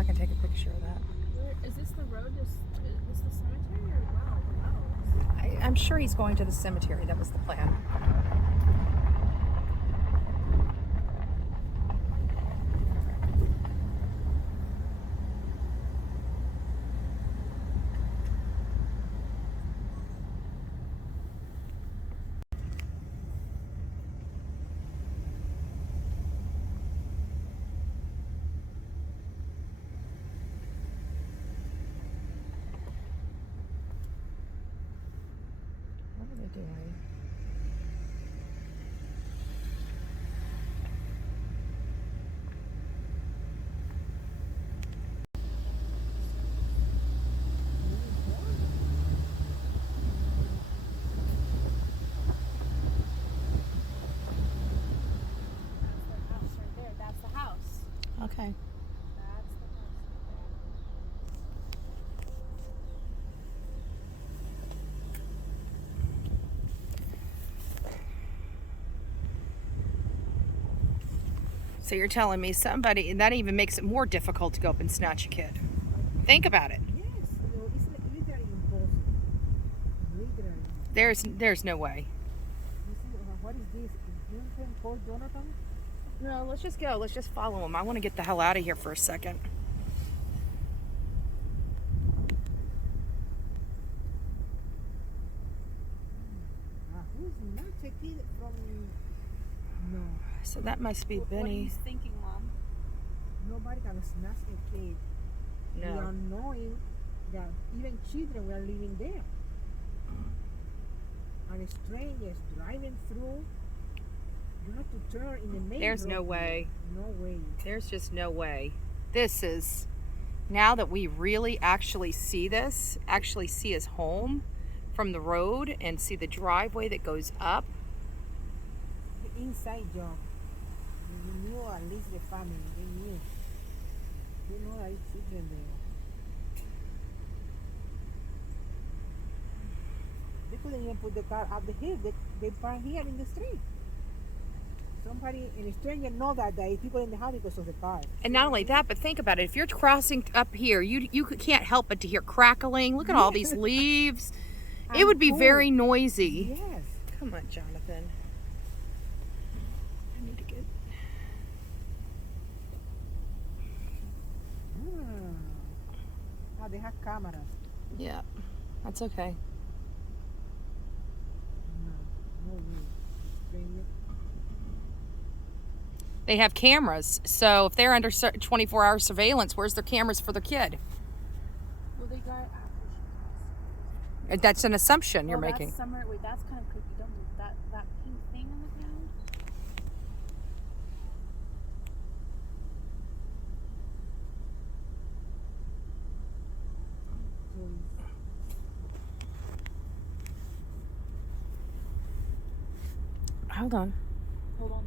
back and take a picture of that. Is this the road? Is this the cemetery or wow? I'm sure he's going to the cemetery. That was the plan. What are they doing? That's the house. Okay. That's the So you're telling me somebody, and that even makes it more difficult to go up and snatch a kid. Think about it. Yes, no, it's literally impossible. Literally. There's no way. You see, what is this? You can call Jonathan? No, let's just go. Let's just follow him. I want to get the hell out of here for a second. Who's not taking it from? No. So that must be What are Benny. you thinking, Mom? Nobody can snatch a kid. No. Without knowing that even children were living there. And strangers driving through. You have to turn in the main There's road. no way. No way. There's just no way. This is, now that we really actually see this, actually see his home from the road and see the driveway that goes up. The inside job. You knew at least the family. They knew. They know that it's children there. They couldn't even put the car up the hill. They park here in the street. Somebody, and a stranger know that there is people in the house because of the car. And not only that, but think about it. If you're crossing up here, you can't help but to hear crackling. Look at all these leaves. It would be very noisy. Yes. Come on, Jonathan. I need to get... They have cameras. Yeah, that's okay. No way. Stranger. They have cameras, so if they're under 24-hour surveillance, where's their cameras for their kid? Well, they got after she That's an assumption you're that's making. summer. Wait, that's kind of creepy. Don't move that pink thing on the ground. Hold on. Hold on.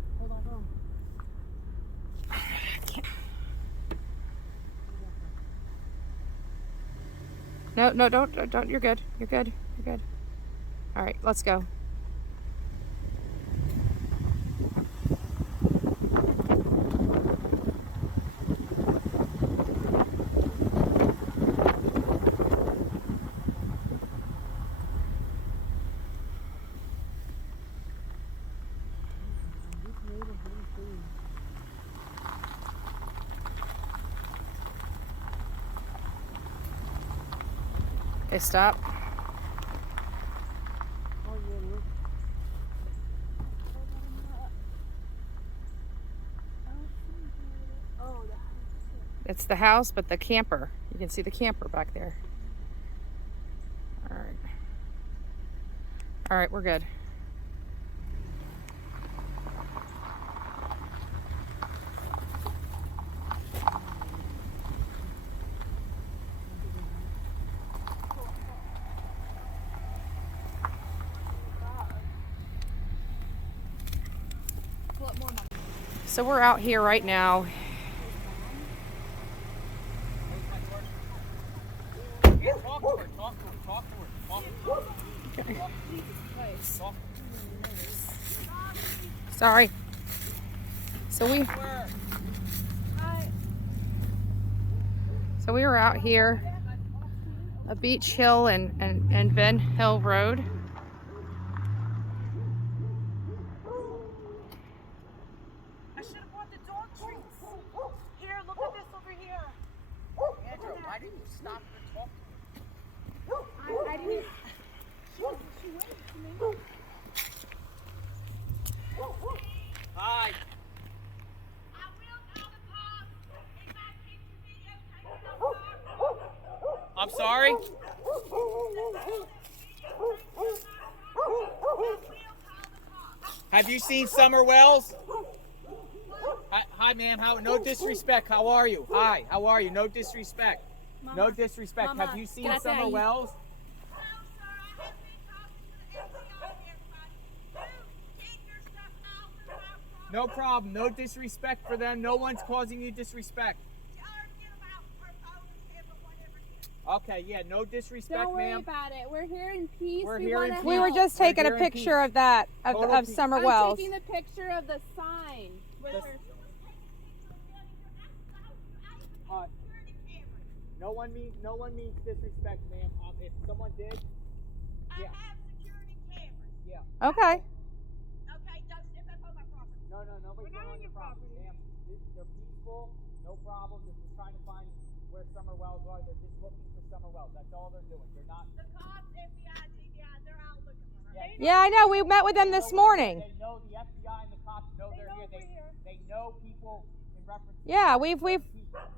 No, don't. You're good. You're good. All right, let's go. Okay, stop. Oh, yeah, look. Oh, the house. It's the house, but the camper. You can see the camper back there. All right, we're good. So we're out here right now. Okay. Sorry. So we... So we were out here, a Beech Hill and Ben Hill Road. I should have brought the dog treats. Here, look at this over here. Andrew, why didn't you stop and talk to me? I didn't. She waited for me. Hi. I'm sorry? Have you seen Summer Wells? Hi, ma'am. No disrespect. How are you? Hi. How are you? No disrespect. Mama. No disrespect. Mama, Have you seen gracias Summer ahí. Wells? No problem. No disrespect for them. No one's causing you disrespect. Okay, yeah, no disrespect, Don't worry ma'am. about it. We're here in peace. We're here in wanna peace. We were help. just taking a We're here in picture peace. of that, Total of peace. Summer I'm Wells. taking the picture of the sign. With This- her. No one means disrespect, ma'am. If someone did, yeah. I have security cameras. Yeah. Okay. Okay, don't step up on my property. No, nobody's We're not on on your your property, ma'am. They're peaceful, no problem. They're just trying to find where Summer Wells are. They're just looking for Summer Wells. That's all they're doing. They're not. The cops, FBI, TBI, they're all looking for her. Yeah, I know. We met with them this morning. They know the FBI and the cops know they're know here. we're here. They know people in reference. Yeah, to we've They're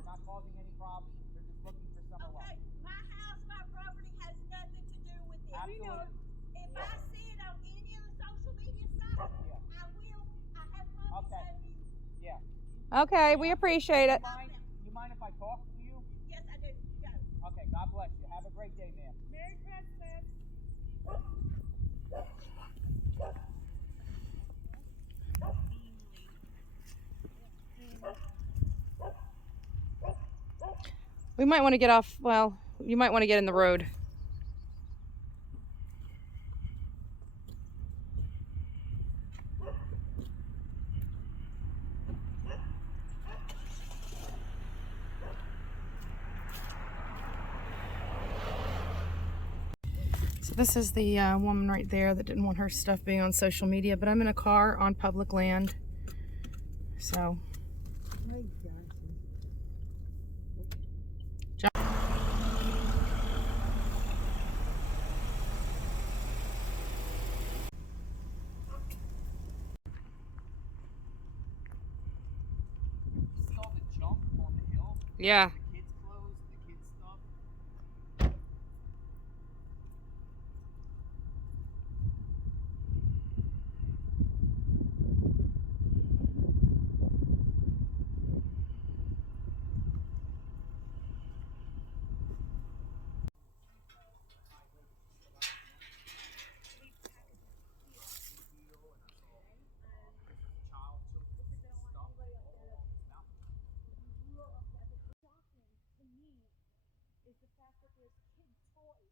not causing any problems. They're just looking for Summer Wells. Okay, my house, my property has nothing to do with this. Absolutely. If I see it on any of the social media sites, Yeah. I have copies Okay. of you. Yeah. Okay, we appreciate it. You mind if I talk to you? Yes, I do. Go. Okay, God bless you. Have a great day, ma'am. Merry Christmas. We might want to get off, well, you might want to get in the road. So this is the woman right there that didn't want her stuff being on social media, but I'm in a car on public land. So, My God. You see all the junk on the hill? yeah. The kids' clothes, the kids' stuff. Is the fact that there's kid toys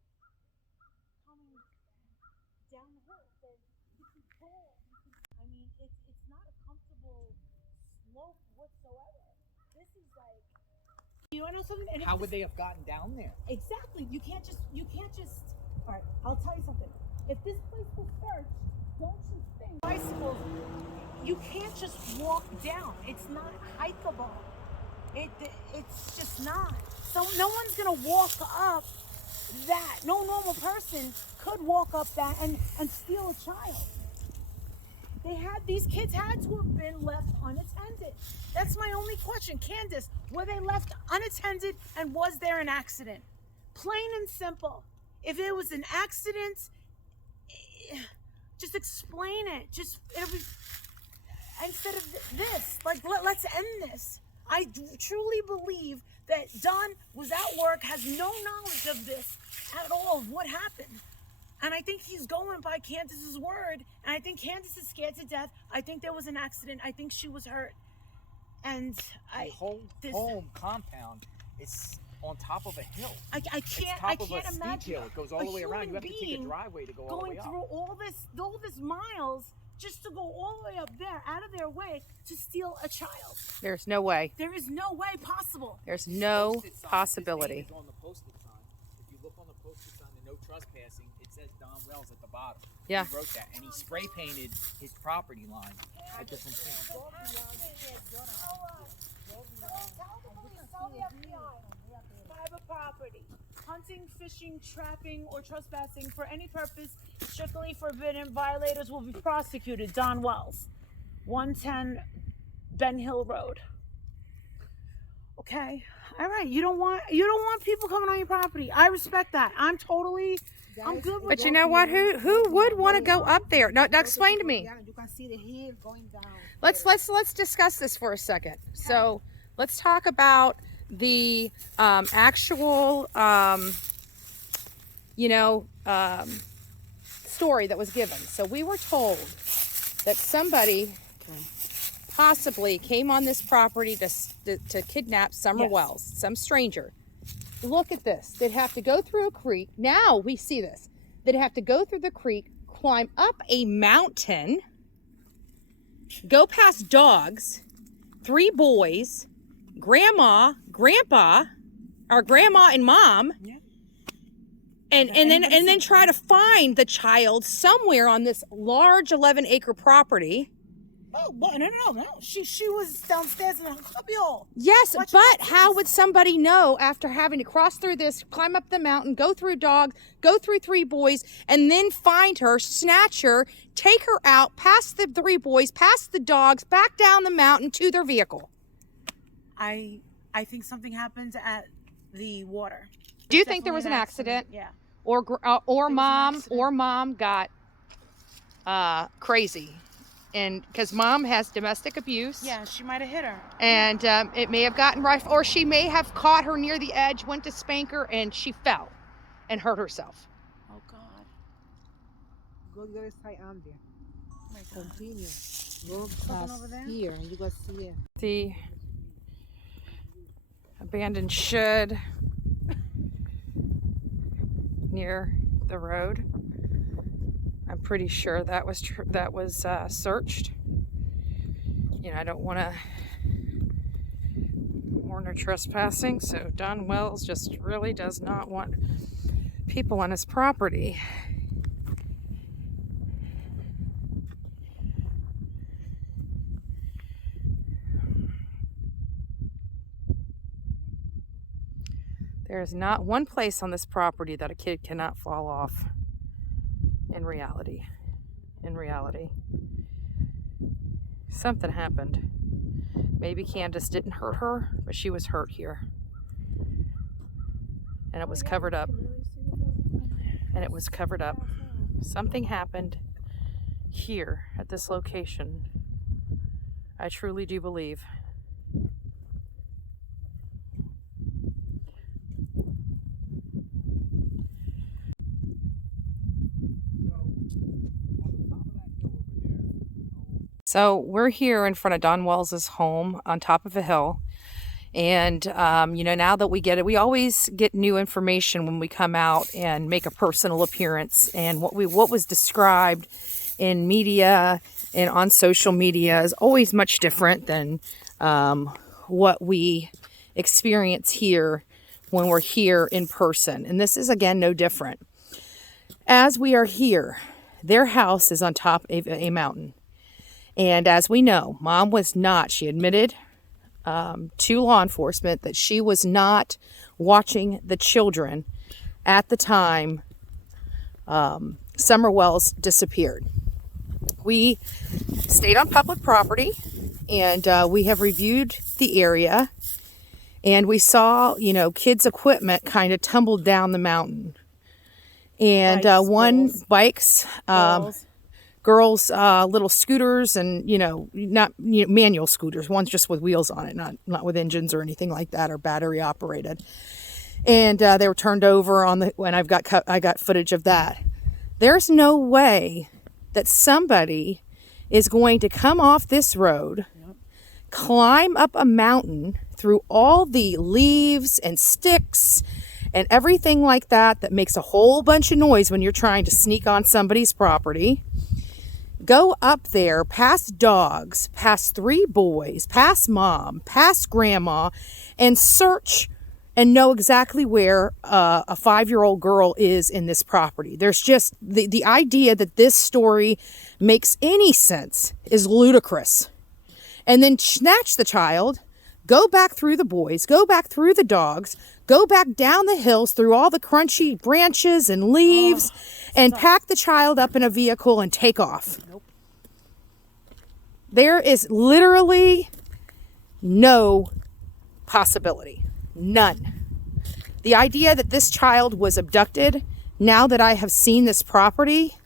coming down the hill. You can pull. I mean, it's not a comfortable slope whatsoever. This is like. You want to know something? And if How would this- they have gotten down there? Exactly. You can't just. All right. I'll tell you something. If this place was searched, don't you think bicycles? You can't just walk down. It's not hikeable. It's just not. So no one's gonna walk up that. No normal person could walk up that and steal a child. These kids had to have been left unattended. That's my only question. Candus, were they left unattended and was there an accident? Plain and simple. If it was an accident, just explain it. Instead of this, like let's end this. I truly believe that Don was at work, has no knowledge of this at all, of what happened. And I think he's going by Candus's word. And I think Candus is scared to death. I think there was an accident. I think she was hurt. And The whole home compound is on top of a hill. I It's can't top of a imagine steep hill. It goes all a the way around. You human have to take a being driveway to go all the going way up. through all this miles just to go all the way up there, out of their way, to steal a child. There's no way. There is no way possible. There's no Posted sign, possibility. his name is on the posted sign. If you look on the posted sign, the no trespassing, it says Don Wells at the bottom. Yeah. He wrote that, and he spray painted his property line at different points. Tell the FBI. Private property. Hunting, fishing, trapping, or trespassing for any purpose strictly forbidden. Violators will be prosecuted. Don Wells, 110 Ben Hill Road. Okay. All right. You don't want people coming on your property. I respect that. I'm good with But you know what? Who would want to go up there? Now explain to me. You can see the hill going down. Let's discuss this for a second. So let's talk about the actual story that was given. So we were told that somebody possibly came on this property to kidnap Summer Wells, some stranger. Look at this. They'd have to go through a creek. Now we see this. They'd have to go through the creek, climb up a mountain, go past dogs, 3 boys, grandma, grandpa, or grandma and mom, and then try to find the child somewhere on this large 11-acre property. Oh, no. She was downstairs in her cubbyhole. Yes, but how would somebody know after having to cross through this, climb up the mountain, go through dogs, go through 3 boys, and then find her, snatch her, take her out, past the 3 boys, past the dogs, back down the mountain to their vehicle? I think something happened at the water. Do you think there was an accident? Yeah. Or mom got crazy? And because mom has domestic abuse. Yeah, she might have hit her. And it may have gotten right, or she may have caught her near the edge, went to spank her, and she fell and hurt herself. Oh, God. Go the other side under. Oh, my God. Continue. Go Something past over there? here, and you got to see it. The abandoned shed near the road. I'm pretty sure that was searched. You know, I don't want to warn her trespassing, so Don Wells just really does not want people on his property. There's not one place on this property that a kid cannot fall off. In reality, something happened. Maybe Candus didn't hurt her, but she was hurt here. And it was covered up. Something happened here at this location. I truly do believe. So we're here in front of Don Wells's home on top of a hill. And, now that we get it, we always get new information when we come out and make a personal appearance. And what was described in media and on social media is always much different than what we experience here when we're here in person. And this is, again, no different. As we are here, their house is on top of a mountain. And as we know, mom was not, she admitted to law enforcement that she was not watching the children at the time Summer Wells disappeared. We stayed on public property, and we have reviewed the area, and we saw, kids' equipment kind of tumbled down the mountain. And bikes, girls, little scooters, and not manual scooters. One's just with wheels on it, not with engines or anything like that, or battery operated. And they were turned over when I got footage of that. There's no way that somebody is going to come off this road, climb up a mountain through all the leaves and sticks and everything like that makes a whole bunch of noise when you're trying to sneak on somebody's property. go up there past dogs, past 3 boys, past mom, past grandma, and search and know exactly where a 5-year-old girl is in this property. There's just the idea that this story makes any sense is ludicrous. And then snatch the child, go back through the boys, go back through the dogs, go back down the hills through all the crunchy branches and leaves, and pack the child up in a vehicle and take off. Nope. There is literally no possibility. None. The idea that this child was abducted, now that I have seen this property,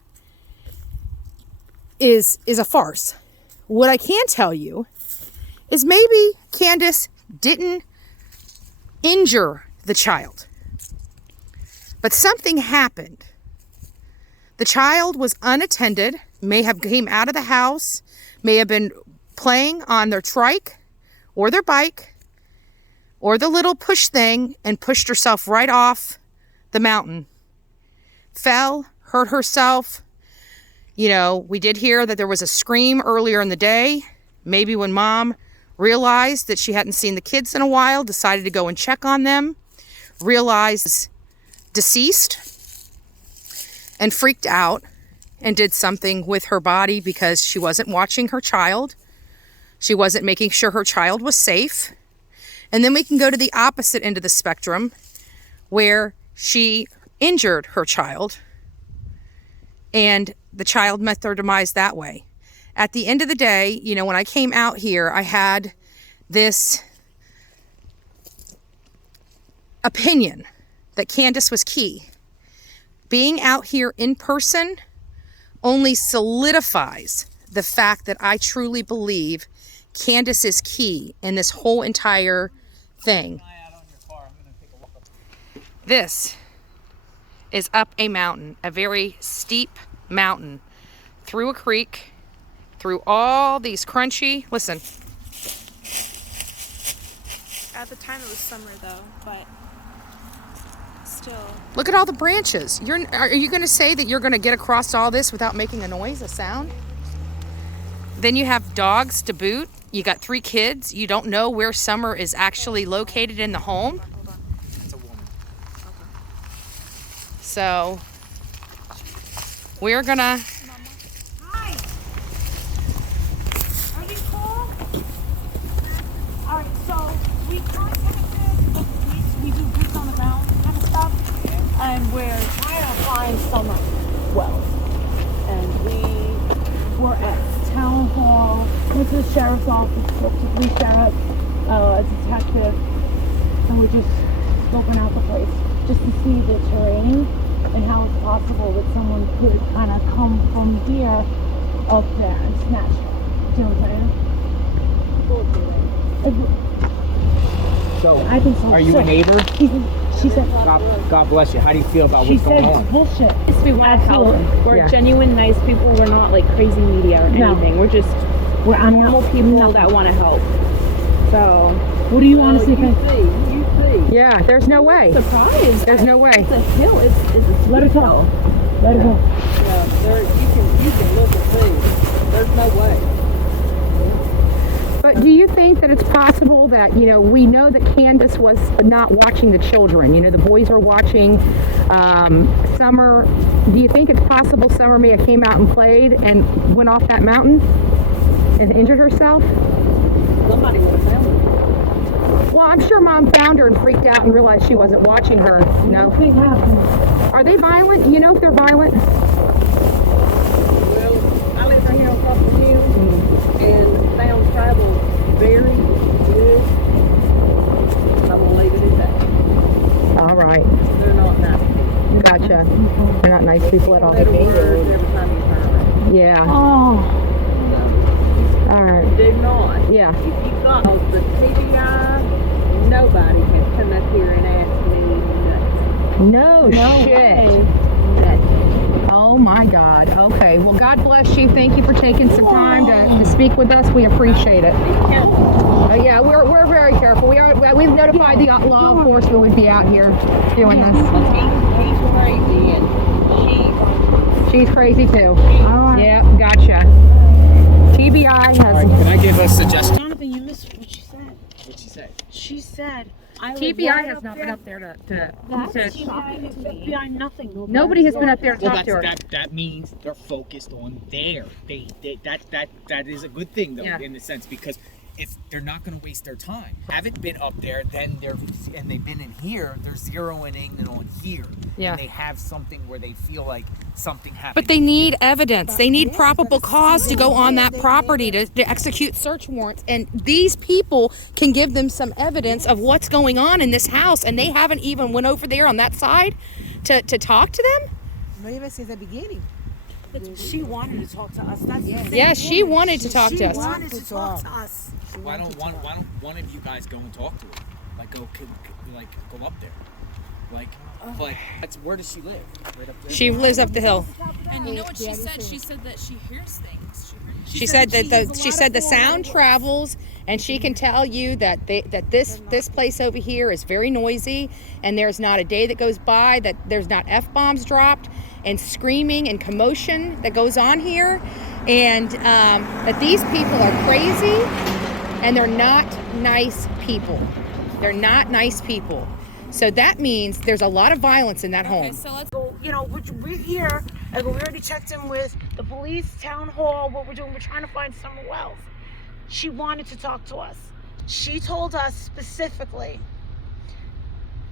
is a farce. What I can tell you is maybe Candus didn't injure the child, but something happened. The child was unattended, may have came out of the house, may have been playing on their trike or their bike or the little push thing and pushed herself right off the mountain. Fell, hurt herself. You know, we did hear that there was a scream earlier in the day. Maybe when mom realized that she hadn't seen the kids in a while, decided to go and check on them, realized deceased, and freaked out and did something with her body because she wasn't watching her child. She wasn't making sure her child was safe. And then we can go to the opposite end of the spectrum where she injured her child and the child met their demise that way. At the end of the day, you know, when I came out here, I had this opinion that Candus was key. Being out here in person only solidifies the fact that I truly believe Candus is key in this whole entire thing. This is up a mountain, a very steep mountain, through a creek, through all these crunchy, listen. At the time it was summer though, but still. Look at all the branches. Are you going to say that you're going to get across all this without making a noise, a sound? Then you have dogs to boot. You got 3 kids. You don't know where Summer is actually located in the home. That's a woman. So we're going to... Hi. Are you cool? All right, so we contacted the police. We do boots on the ground kind of stuff. And we're trying to find Summer Wells. And we were at town hall, went to the sheriff's office, spoke to the police sheriff, a detective, and we just scoping out the place just to see the terrain and how it's possible that someone could kind of come from here up there and snatch her. Do you know what I'm saying? So, I've been so are you a sick. neighbor? She said, God bless you. How do you feel about she what's said going it's on? bullshit. We want to help. We're Yeah. genuine, nice people. We're not like crazy media or No. anything. We're just I'm normal not- people no. that want to help. So, What do you want to see? Yeah, there's no way. surprised. There's no way. The hill is a Let her go. Let her go. Yeah, there, you can look and see. There's no way. But do you think that it's possible that, you know, we know that Candus was not watching the children. You know, the boys were watching. Summer, do you think it's possible Summer may have came out and played and went off that mountain and injured herself? Somebody would have found it. Well, I'm sure Mom found her and freaked out and realized she wasn't watching her. No. Nothing happened. Are they violent? You know if they're violent? Well, I live right here on top of the hill, and sound travels very good. I will leave it at that. All right. They're not nice people. Gotcha. They're not nice people at all. Little words every time you turn around. Yeah. Oh. All right. Do not. Yeah. If you've got the TV guy, nobody has come up here and asked me nothing. No shit. Nothing. Oh my God. Okay. Well, God bless you. Thank you for taking some time to speak with us. We appreciate it. Yeah, we're very careful. We've notified the law enforcement would be out here doing this. He's crazy, and She's crazy too. All right. Yeah, gotcha. TBI has. All right, can I give a suggestion? Jonathan, you missed what she said. What'd she say? She said, I was TBI right has not been up there to That's TBI, FBI, nothing. Nobody has been up there to Well, talk to her. that means they're focused on there. That is a good thing though, Yeah. in a sense, because if they're not going to waste their time, haven't been up there, then they've been in here, they're zeroing in on here. Yeah. And they have something where they feel like something happened. But they need evidence. They need probable cause to go on that property to execute search warrants. And these people can give them some evidence of what's going on in this house. And they haven't even went over there on that side to talk to them. No, even since the beginning. She wanted to talk to us. That's the thing. Yeah, she wanted to talk to She us. wanted to talk to us. Why don't one of you guys go and talk to her? Like go up there. Like, but where does she live? Right up there. She lives up the hill. And you know what she said? She said that she hears things. She said that the sound travels, and she can tell you that this place over here is very noisy, and there's not a day that goes by that there's not F-bombs dropped and screaming and commotion that goes on here, and that these people are crazy and they're not nice people. They're not nice people. So that means there's a lot of violence in that home. So let's So, you know, we're here, and we already checked in with the police, town hall, what we're doing, we're trying to find Summer Wells. She wanted to talk to us. She told us specifically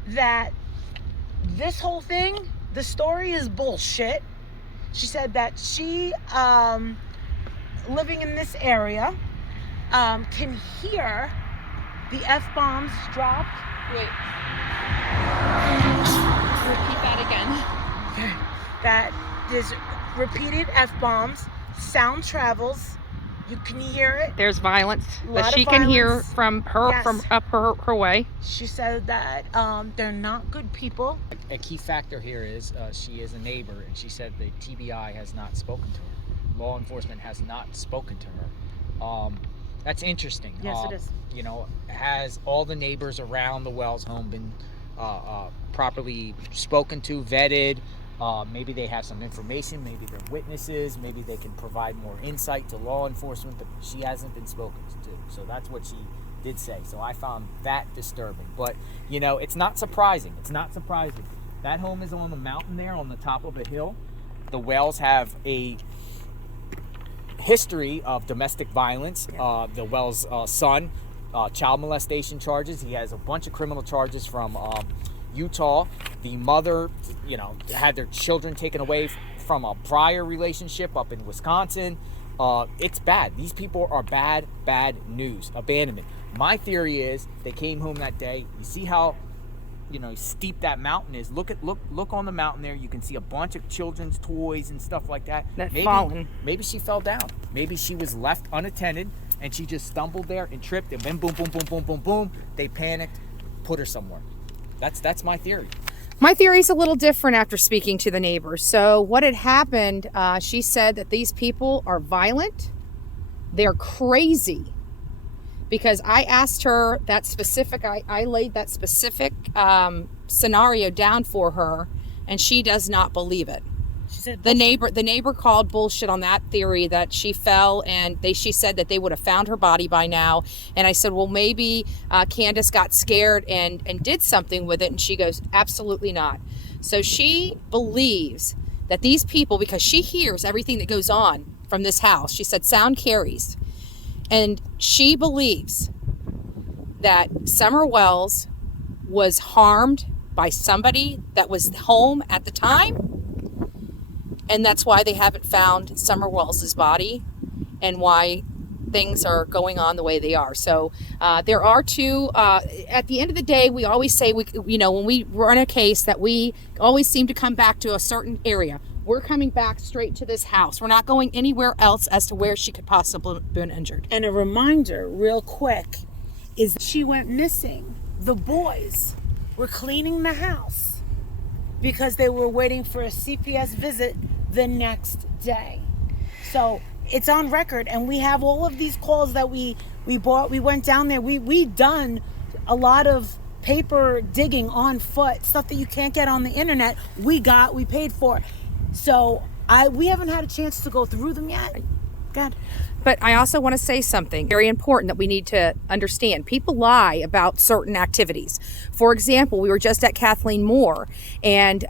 that this whole thing, the story is bullshit. She said that she, living in this area, can hear the F-bombs dropped. wait. Repeat that again. That there's repeated F-bombs, sound travels, you can hear it. There's violence Lot that of she can hear violence. from her Yes. from up her way. She said that they're not good people. A key factor here is she is a neighbor, and she said the TBI has not spoken to her. Law enforcement has not spoken to her. That's interesting. Yes, it is. You know, has all the neighbors around the Wells home been properly spoken to, vetted? Maybe they have some information, maybe they're witnesses, maybe they can provide more insight to law enforcement, but she hasn't been spoken to. So that's what she did say. So I found that disturbing. But, you know, it's not surprising. It's not surprising. That home is on the mountain there, on the top of a hill. The Wells have a history of domestic violence. The Wells' son, child molestation charges. He has a bunch of criminal charges from Utah. The mother, you know, had their children taken away from a prior relationship up in Wisconsin. It's bad. These people are bad news. Abandonment. My theory is they came home that day. You see how, you know, steep that mountain is. Look on the mountain there. You can see a bunch of children's toys and stuff like that. Maybe she fell down. Maybe she was left unattended and she just stumbled there and tripped, and then boom, boom, boom, boom, boom, boom. They panicked, put her somewhere. That's my theory. My theory is a little different after speaking to the neighbors. So what had happened, she said that these people are violent. They're crazy. Because I asked her that specific, I laid that specific scenario down for her, and she does not believe it. She said The neighbor called bullshit on that theory that she fell, and she said that they would have found her body by now. And I said, well, maybe Candus got scared and did something with it. And she goes, absolutely not. So she believes that these people, because she hears everything that goes on from this house, she said sound carries. And she believes that Summer Wells was harmed by somebody that was home at the time. And that's why they haven't found Summer Wells' body, and why things are going on the way they are. So there are two, at the end of the day, we always say, when we run a case, that we always seem to come back to a certain area. We're coming back straight to this house. We're not going anywhere else as to where she could possibly have been injured. And a reminder, real quick, is she went missing. The boys were cleaning the house because they were waiting for a CPS visit the next day. So it's on record, and we have all of these calls that we bought. We went down there. We done a lot of paper digging on foot, stuff that you can't get on the internet. We paid for. So we haven't had a chance to go through them yet, God. But I also want to say something very important that we need to understand. People lie about certain activities. For example, we were just at Kathleen Moore, and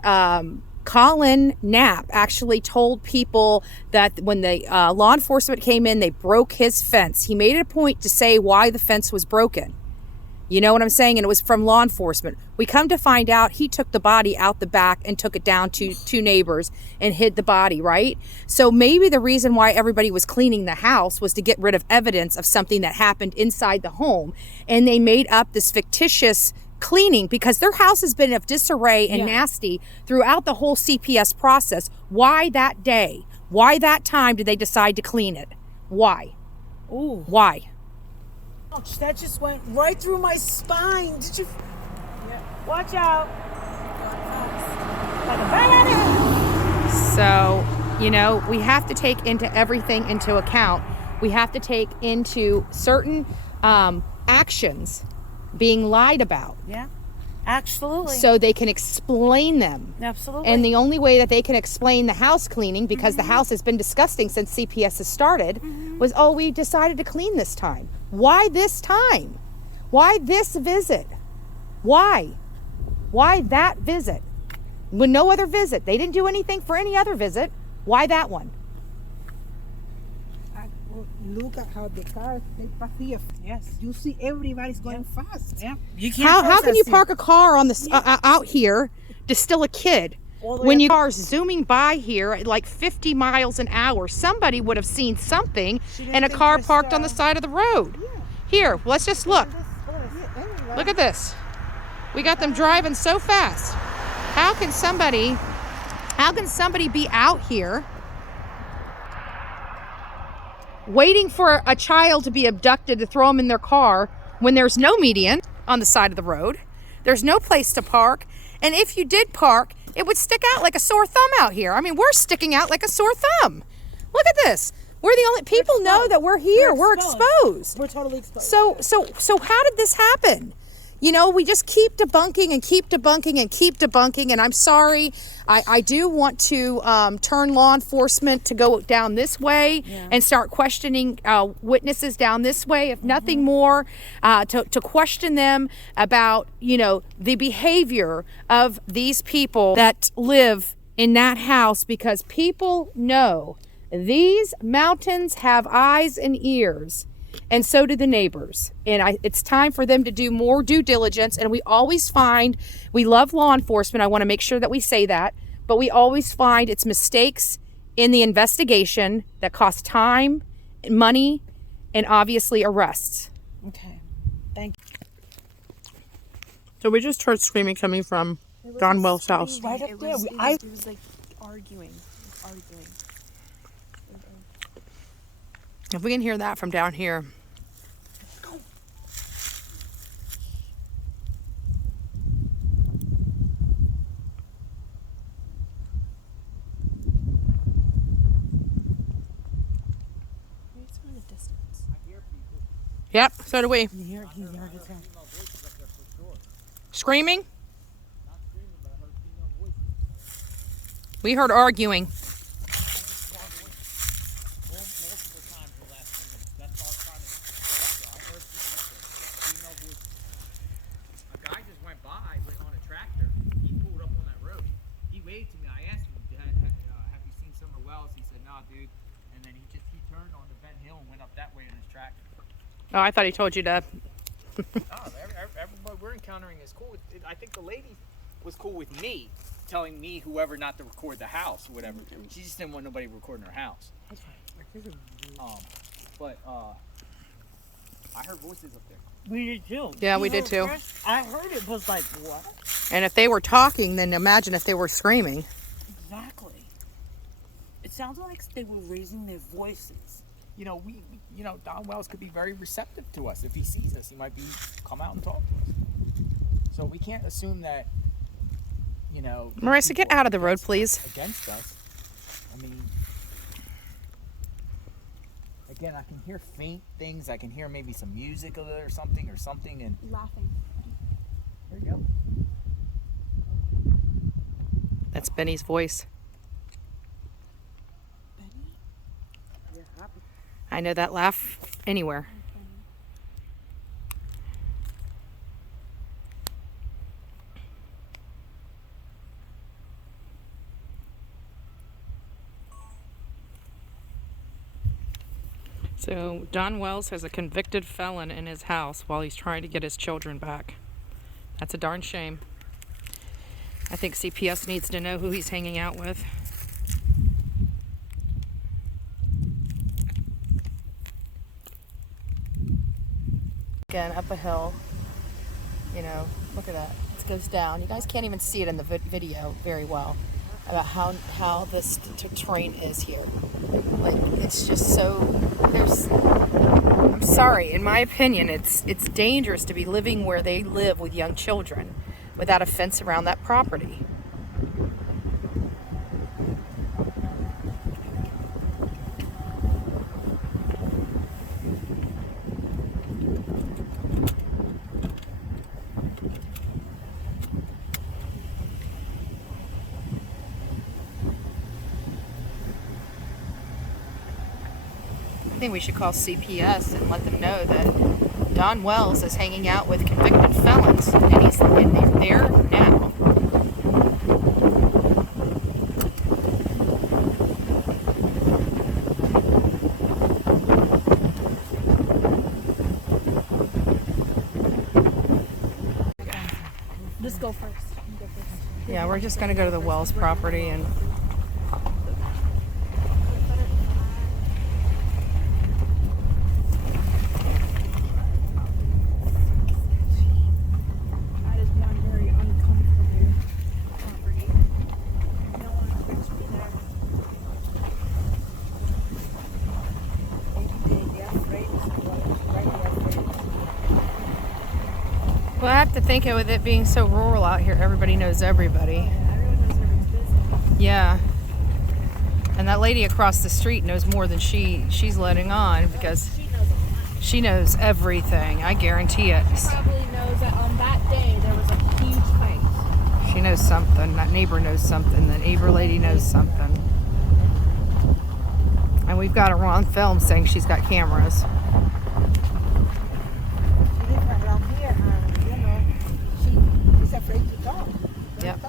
Colin Knapp actually told people that when the law enforcement came in, they broke his fence. He made it a point to say why the fence was broken. You know what I'm saying? And it was from law enforcement. We come to find out he took the body out the back and took it down to two neighbors and hid the body, right? So maybe the reason why everybody was cleaning the house was to get rid of evidence of something that happened inside the home. And they made up this fictitious cleaning because their house has been of disarray and nasty throughout the whole CPS process. Why that day? Why that time did they decide to clean it? Why? Ooh. Why? Ouch, that just went right through my spine. Did you? Yeah. Watch out. So, you know, we have to take everything into account. We have to take into certain actions being lied about. Yeah, absolutely. So they can explain them. Absolutely. And the only way that they can explain the house cleaning, because the house has been disgusting since CPS has started, was, oh, we decided to clean this time. Why this time? Why this visit? Why? Why that visit? When no other visit. They didn't do anything for any other visit. Why that one? Look at how the cars they pass here. Yes. You see everybody's going fast. Yeah. You can't. How can you protest park a car on the out here to still a kid? When you are zooming by here at like 50 miles an hour, somebody would have seen something and a car parked on the side of the road. Here, let's just look. Look at this. We got them driving so fast. How can somebody be out here waiting for a child to be abducted to throw them in their car when there's no median on the side of the road? There's no place to park. And if you did park, it would stick out like a sore thumb out here. I mean, we're sticking out like a sore thumb. Look at this. We're the only people know that we're here. We're exposed. We're totally exposed. So how did this happen? You know, we just keep debunking and keep debunking and keep debunking. And I'm sorry, I do want to turn law enforcement to go down this way and start questioning witnesses down this way, if nothing more, to question them about, you know, the behavior of these people that live in that house, because people know these mountains have eyes and ears. And so do the neighbors. And it's time for them to do more due diligence. And we always find, we love law enforcement. I want to make sure that we say that. But we always find it's mistakes in the investigation that cost time, money, and obviously arrests. Okay. Thank you. So we just heard screaming coming from Don Wells' house. Right up there. It was like arguing. If we can hear that from down here. It's from the distance. Yep, so do we. Screaming? We heard arguing. Oh, I thought he told you to. Everybody we're encountering is cool. I think the lady was cool with me telling me whoever not to record the house or whatever. She just didn't want nobody recording her house. That's fine. But I heard voices up there. We did too. Yeah, we did too. I heard it was like, what? And if they were talking, then imagine if they were screaming. Exactly. It sounded like they were raising their voices. You know, Don Wells could be very receptive to us. If he sees us, he might come out and talk to us. So we can't assume that, you know. Marissa, get out of the road, please. Against us. I mean, again, I can hear faint things. I can hear maybe some music or something, and Laughing. there you go. That's Benny's voice. I know that laugh anywhere. So Don Wells has a convicted felon in his house while he's trying to get his children back. That's a darn shame. I think CPS needs to know who he's hanging out with. Again, up a hill. You know, look at that. It goes down. You guys can't even see it in the video very well about how this terrain is here. Like, it's just so, I'm sorry, in my opinion, it's dangerous to be living where they live with young children without a fence around that property. I think we should call CPS and let them know that Don Wells is hanging out with convicted felons, and they're there now. Just go first. You go first. Yeah, we're just going to go to the Wells property and That is one very uncomfortable property. No one wants me there. well, I have to think with it being so rural out here, everybody knows everybody. Everyone knows everybody's business. Yeah. And that lady across the street knows more than she's letting on, because She knows a lot. she knows everything. I guarantee it. Probably knows that on that day there was a huge fight. She knows something. That neighbor knows something. That neighbor lady knows something. And we've got her on film saying she's got cameras. She lives around here, and you know, she is afraid to talk. Yep.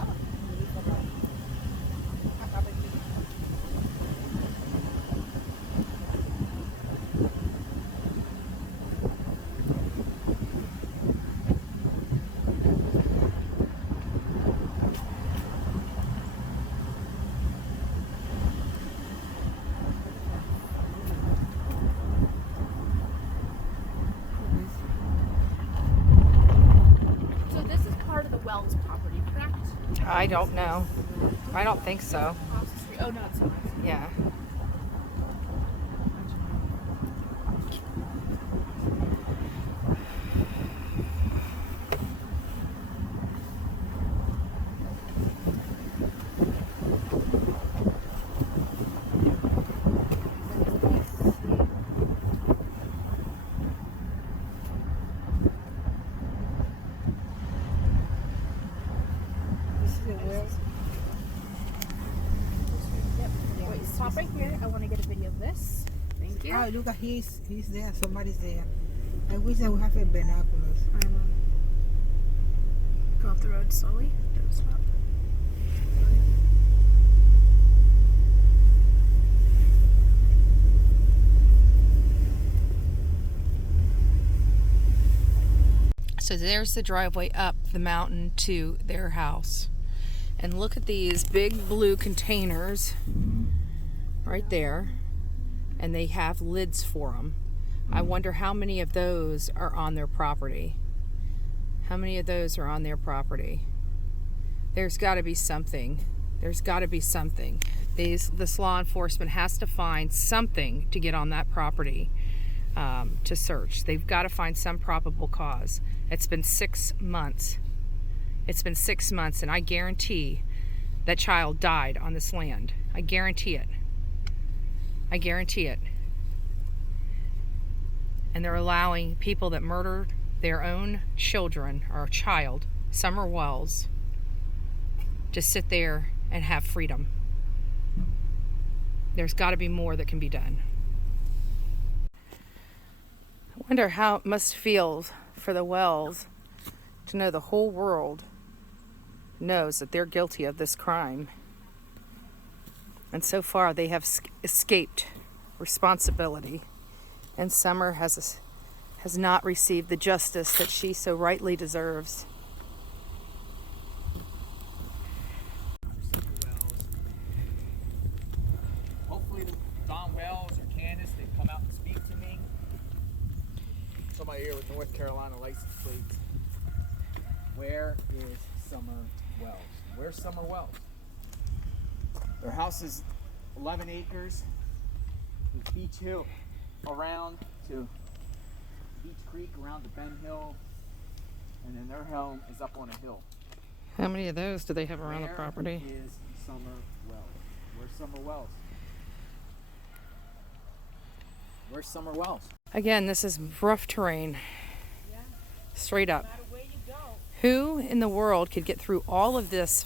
So this is part of the Wells property, correct? I don't know. I don't think so. Across the street. Oh no, it's not. Yeah. This is a well. Wait, stop right here. I want to get a video of this. Thank you. Oh, look, he's there. Somebody's there. I wish I would have a binoculars. I know. Go up the road slowly. Don't stop. So there's the driveway up the mountain to their house. And look at these big blue containers right there. And they have lids for them. I wonder how many of those are on their property. How many of those are on their property? There's got to be something. There's got to be something. This law enforcement has to find something to get on that property to search. They've got to find some probable cause. It's been 6 months. It's been 6 months, and I guarantee that child died on this land. I guarantee it. I guarantee it. And they're allowing people that murdered their own children or a child, Summer Wells, to sit there and have freedom. There's got to be more that can be done. Wonder how it must feel for the Wells to know the whole world knows that they're guilty of this crime. And so far they have escaped responsibility. And Summer has not received the justice that she so rightly deserves. Hopefully Don Wells or Candus, they come out and speak to me. Somebody here with North Carolina license plates. Where is Summer Wells? Where's Summer Wells? Their house is 11 acres. There's Beech Hill around to Beech Creek, around to Ben Hill, and then their home is up on a hill. How many of those do they have around the property? Where is Summer Wells? Where's Summer Wells? Where's Summer Wells? Again, this is rough terrain. Straight up. No matter where you go. Who in the world could get through all of this,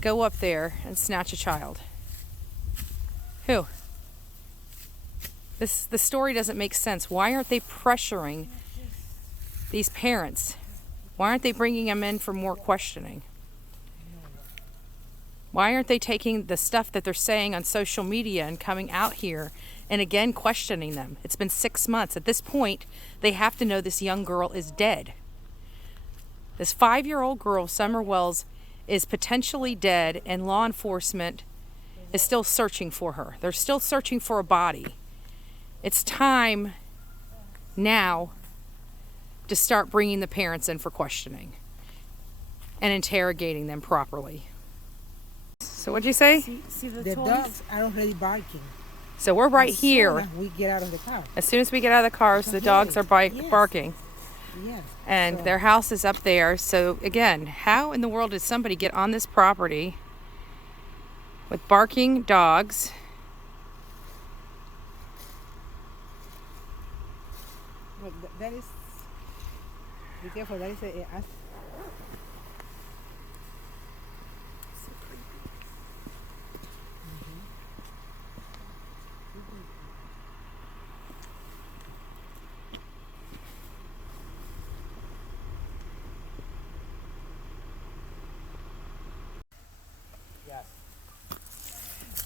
go up there and snatch a child? Who? The story doesn't make sense. Why aren't they pressuring these parents? Why aren't they bringing them in for more questioning? Why aren't they taking the stuff that they're saying on social media and coming out here and again questioning them? It's been 6 months. At this point, they have to know this young girl is dead. This 5-year-old girl, Summer Wells, is potentially dead, and law enforcement is still searching for her. They're still searching for a body. It's time now to start bringing the parents in for questioning and interrogating them properly. So what'd you say? See the The toys? dogs are already barking. So we're right As soon here. as we get out of the car. As soon as we get out of the cars, the dogs are Yes. barking. Yes. And So- their house is up there. So again, how in the world did somebody get on this property with barking dogs? Look, that is. Be careful. That is a. Yes.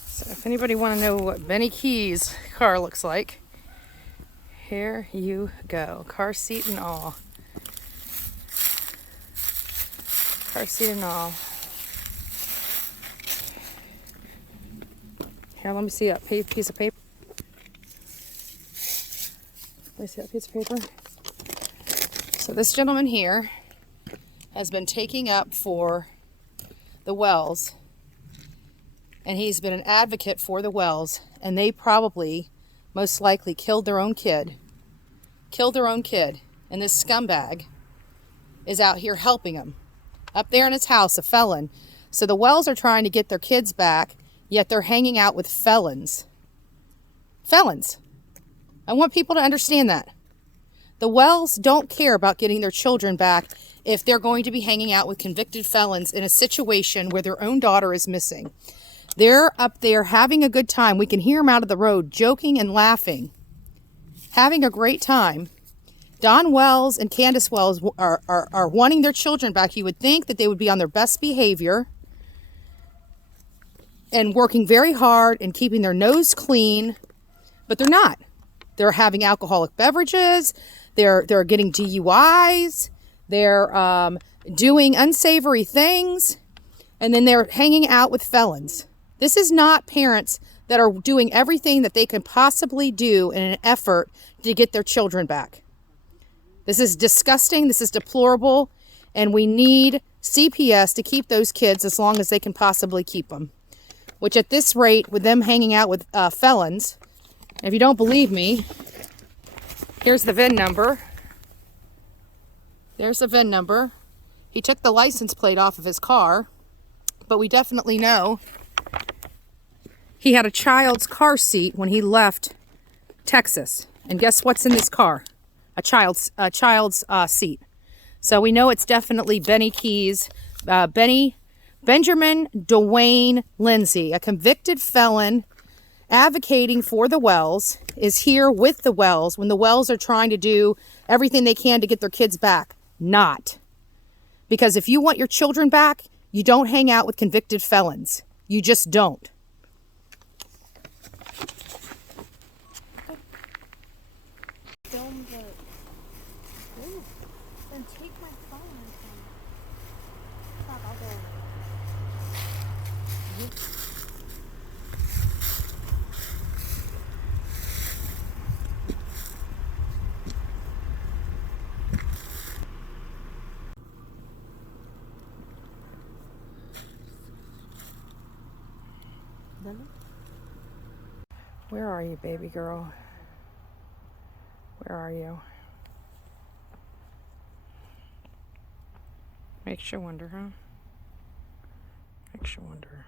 So if anybody want to know what Benny Key's car looks like, here you go. Car seat and all. Car seat and all. Here, let me see that piece of paper. Let me see that piece of paper. So this gentleman here has been taking up for the Wells, and he's been an advocate for the Wells, and they probably, most likely, killed their own kid. And this scumbag is out here helping him. Up there in his house, a felon. So the Wells are trying to get their kids back, yet they're hanging out with felons. Felons. I want people to understand that. The Wells don't care about getting their children back if they're going to be hanging out with convicted felons in a situation where their own daughter is missing. They're up there having a good time. We can hear them out of the road joking and laughing, having a great time. Don Wells and Candus Wells are wanting their children back. You would think that they would be on their best behavior and working very hard and keeping their nose clean, but they're not. They're having alcoholic beverages. They're getting DUIs. They're doing unsavory things, and then they're hanging out with felons. This is not parents that are doing everything that they can possibly do in an effort to get their children back. This is disgusting. This is deplorable, and we need CPS to keep those kids as long as they can possibly keep them. Which at this rate, with them hanging out with felons, if you don't believe me, here's the VIN number. There's the VIN number. He took the license plate off of his car, but we definitely know he had a child's car seat when he left Texas. And guess what's in this car? A child's seat. So we know it's definitely Benny Key's, Benjamin Dwayne Lindsay, a convicted felon advocating for the Wells, is here with the Wells when the Wells are trying to do everything they can to get their kids back. Not. Because if you want your children back, you don't hang out with convicted felons. You just don't. Film the. Ooh. Then take my phone and stop. I'll go. Where are you, baby girl? Where are you? Makes you wonder, huh? Makes you wonder.